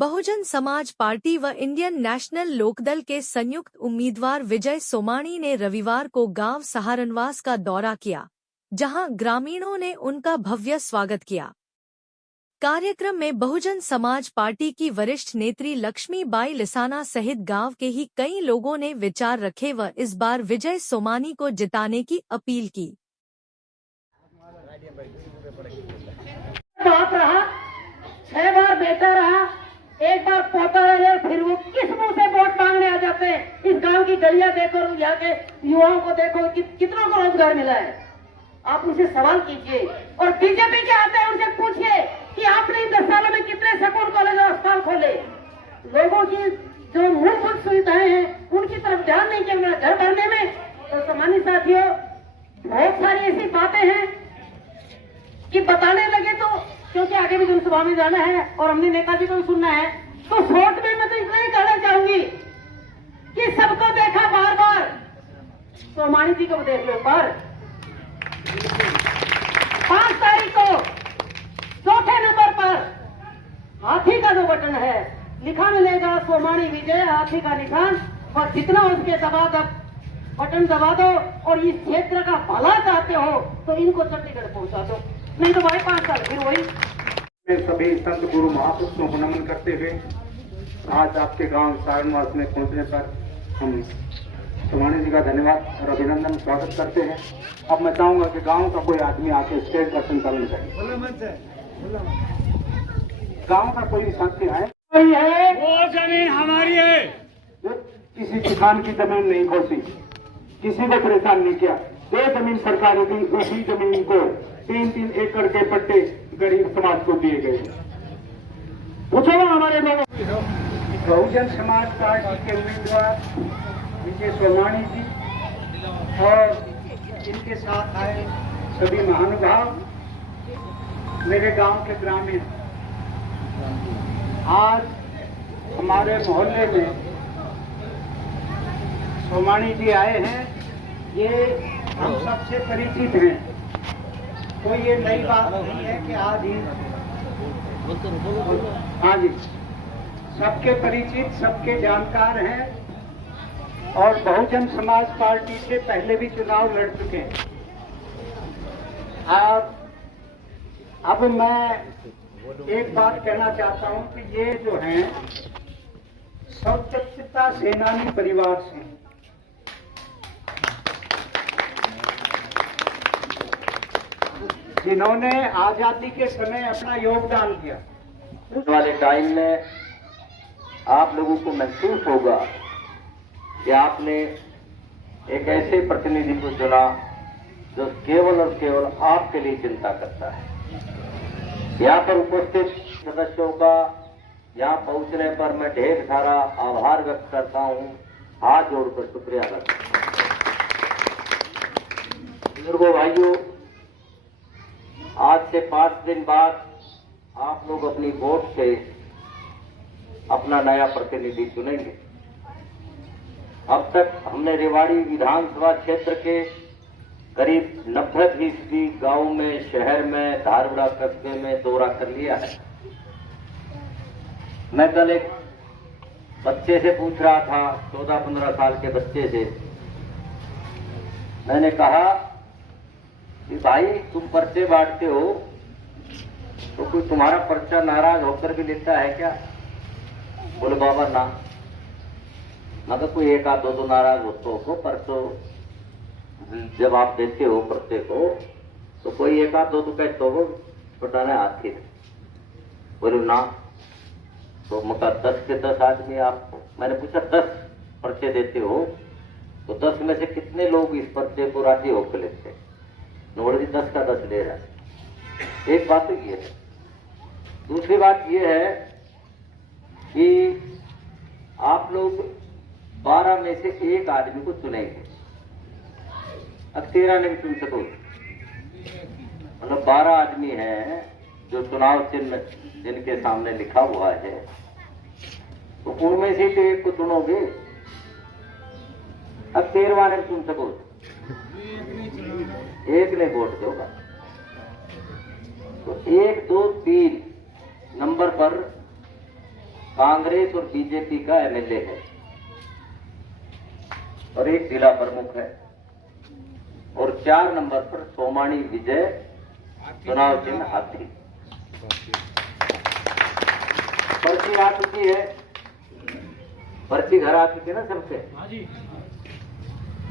Bahujan Samaj party व Indian national Lokdal के संयुक्त उम्मीदवार विजय सोमाणी ने रविवार को गांव सहारनवास का दौरा किया, जहां ग्रामीणों ने उनका भव्य स्वागत किया। कार्यक्रम में बहुजन समाज पार्टी की वरिष्ठ नेत्री लक्ष्मीबाई लिसाना सहित गांव के ही कई लोगों ने विचार रखे व इस बार विजय सोमाणी को जिताने की अपील की। बाप रहा, 6 बार बेटा रहा, एक बार पोता रहे, फिर वो किस मुंह से वोट मांगने आ जाते हैं। इस गांव की गलियां देखो, यहाँ के युवाओं को देखो कि कितनों को रोजगार मिला है। आप उनसे सवाल कीजिए और बीजेपी के आते हैं उनसे पूछिए कि आपने इन 10 सालों में कितने स्कूल, कॉलेज और अस्पताल खोले। लोगों की जो मूलभूत सुविधाएं हैं उनकी तरफ ध्यान नहीं किया घर भरने में। तो सम्मानित साथियों, बहुत सारी ऐसी बातें हैं कि बताने लगे तो, क्योंकि आगे भी जनसभा में जाना है और हमने नेताजी को भी सुनना है, तो शॉर्ट में मैं तो इतना ही कहना चाहूंगी कि सबको देखा बार बार, सोमाणी जी को देख लो। पर 5 तारीख को 4थे नंबर पर हाथी का जो बटन है लिखा मिलेगा, सोमाणी विजय, हाथी का निशान। और जितना उसके बटन दबा दो और इस क्षेत्र का भला चाहते हो तो इनको चंडीगढ़ पहुंचा दो, नहीं तो भाई 5 साल फिर वही। सभी संत गुरु महापुरुषों को नमन करते हुए आज आपके गांव सहारनवास में पहुंचने पर हम सोमाणी जी का धन्यवाद और अभिनंदन स्वागत करते हैं। अब मैं चाहूंगा कि गांव का कोई आदमी आके स्टेज का संचालन करे। गांव का कोई साथी है, वो जमीन हमारी है। किसी किसान की जमीन नहीं खोसी, किसी को परेशान नहीं किया। ये जमीन सरकारी दी, उसी जमीन को 3-3 एकड़ के पट्टे गरीब समाज को दिए गए। पूछो हमारे लोगों। बहुजन समाज पार्टी के उम्मीदवार विजय सोमाणी जी और इनके साथ आए सभी महानुभाव, मेरे गांव के ग्रामीण, आज हमारे मोहल्ले में सोमाणी जी आए हैं। ये हम सबसे परिचित हैं, कोई ये नई बात नहीं है कि आज ही। हाँ जी, सबके परिचित, सबके जानकार हैं और बहुजन समाज पार्टी से पहले भी चुनाव लड़ चुके हैं। अब मैं एक बात कहना चाहता हूं कि ये जो हैं स्वतंत्रता सेनानी परिवार से, जिन्होंने आजादी के समय अपना योगदान दिया। उस वाले टाइम में आप लोगों को महसूस होगा कि आपने एक ऐसे प्रतिनिधि को चुना जो केवल और केवल आपके लिए चिंता करता है। यहाँ पर उपस्थित सदस्यों का यहाँ पहुंचने पर मैं ढेर सारा आभार व्यक्त करता हूँ, हाथ जोड़कर शुक्रिया करता हूँ। बुजुर्गों, भाइयों, आज से 5 दिन बाद आप लोग अपनी वोट से अपना नया प्रतिनिधि चुनेंगे। अब तक हमने रेवाड़ी विधानसभा क्षेत्र के करीब 90% गांव में, शहर में, धारवाड़ा कस्बे में दौरा कर लिया है। मैं कल एक बच्चे से पूछ रहा था, 14-15 साल के बच्चे से, मैंने कहा कि भाई तुम पर्चे बांटते हो तो कोई तुम्हारा पर्चा नाराज होकर भी लेता है क्या? बोले बाबा ना, मगर कोई 1 आध 2 नाराज होते हो पर तो जब आप देते हो पर्चे को तो कोई 1 आध 2 कहते हो छुटाने हाथी। बोले ना, तो मगर 10 के 10 आदमी आप, मैंने पूछा 10 पर्चे देते हो तो 10 में से कितने लोग इस पर्चे को राजी होकर लेते हैं? नोड़ी 10 का 10 ले रहा है। एक बात तो ये है। दूसरी बात ये है कि आप लोग 12 में से 1 आदमी को चुनेंगे। अब 13 नहीं चुन सको, मतलब 12 आदमी हैं जो चुनाव चिन्ह जिनके सामने लिखा हुआ है, तो उनमें से तो 1 को चुनोगे। अब 13वां नहीं चुन सको, 1 ने वोट दोगा। तो 1, 2, 3 नंबर पर कांग्रेस और बीजेपी का एमएलए है और एक जिला प्रमुख है, और 4 नंबर पर सोमानी विजय, चुनाव चिन्ह हाथी। पर्ची आ चुकी है, पर्ची घर आ चुकी है ना सबसे।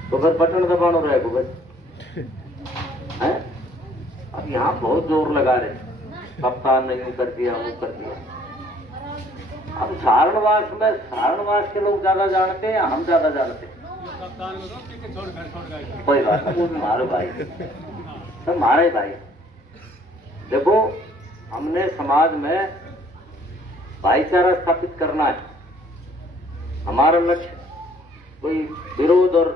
तो फिर बटन दबानो रहेगा बस है। अब यहाँ बहुत जोर लगा रहे, कप्तान ने यूं कर दिया, वो कर दिया। अब सारणवास के लोग ज्यादा जानते हैं या हम ज्यादा जानते हैं? कोई बात नहीं, वो हमारे भाई, सब हमारे भाई। देखो, हमने समाज में भाईचारा स्थापित करना है। हमारा लक्ष्य कोई विरोध और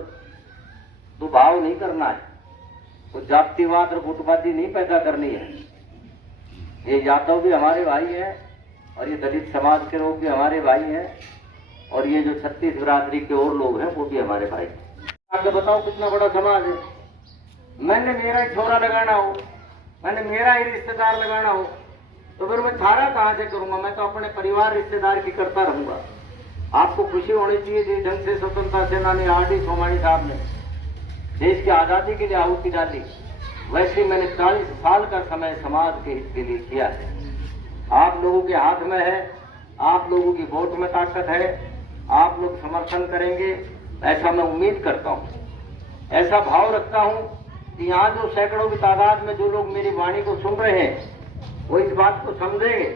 दुभाव नहीं करना है, कोई जातिवाद और गुटबाजी नहीं पैदा करनी है। ये यादव भी हमारे भाई हैं और ये दलित समाज के लोग भी हमारे भाई हैं, और ये जो 36 बिरादरी के और लोग हैं वो भी हमारे भाई। आगे बताओ कितना बड़ा समाज है। मैंने मेरा ही छोरा लगाना हो, मैंने मेरा ही रिश्तेदार लगाना हो, तो फिर मैं थारा कहां से करूंगा? मैं तो अपने परिवार रिश्तेदार की करता रहूंगा। आपको खुशी होनी चाहिए जिस ढंग से स्वतंत्रता सेनानी आर.डी. सोमानी साहब ने देश की आजादी के लिए आहुति डाली, वैसे मैंने 40 साल का समय समाज के हित के लिए किया है। आप लोगों के हाथ में है, आप लोगों की वोट में ताकत है, आप लोग समर्थन करेंगे, ऐसा मैं उम्मीद करता हूं। ऐसा भाव रखता हूं कि यहाँ जो सैकड़ों की तादाद में जो लोग मेरी वाणी को सुन रहे हैं, वो इस बात को समझेंगे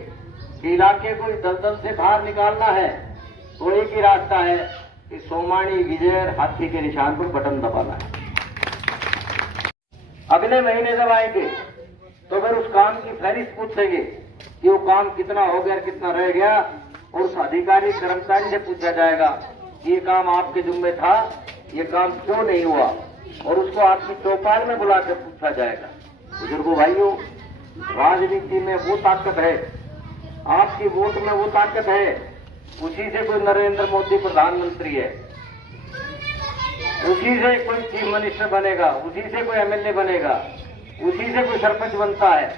कि इलाके को इस दलदल से बाहर निकालना है तो एक ही रास्ता है कि सोमानी विजय हाथी के निशान पर बटन दबाना है। अगले महीने जब आएंगे तो फिर उस काम की फहरिस्त पूछेंगे कि वो काम कितना हो गया, कितना रह गया, और उस अधिकारी कर्मचारी से पूछा जाएगा कि ये काम आपके जिम्मे था, ये काम क्यों नहीं हुआ, और उसको आपकी चौपाल में बुलाकर पूछा जाएगा। बुजुर्गों भाइयों, राजनीति में वो ताकत है, आपकी वोट में वो ताकत है, उसी से कोई नरेंद्र मोदी प्रधानमंत्री है, उसी से कोई चीफ मिनिस्टर बनेगा, उसी से कोई एमएलए बनेगा, उसी से कोई सरपंच बनता है।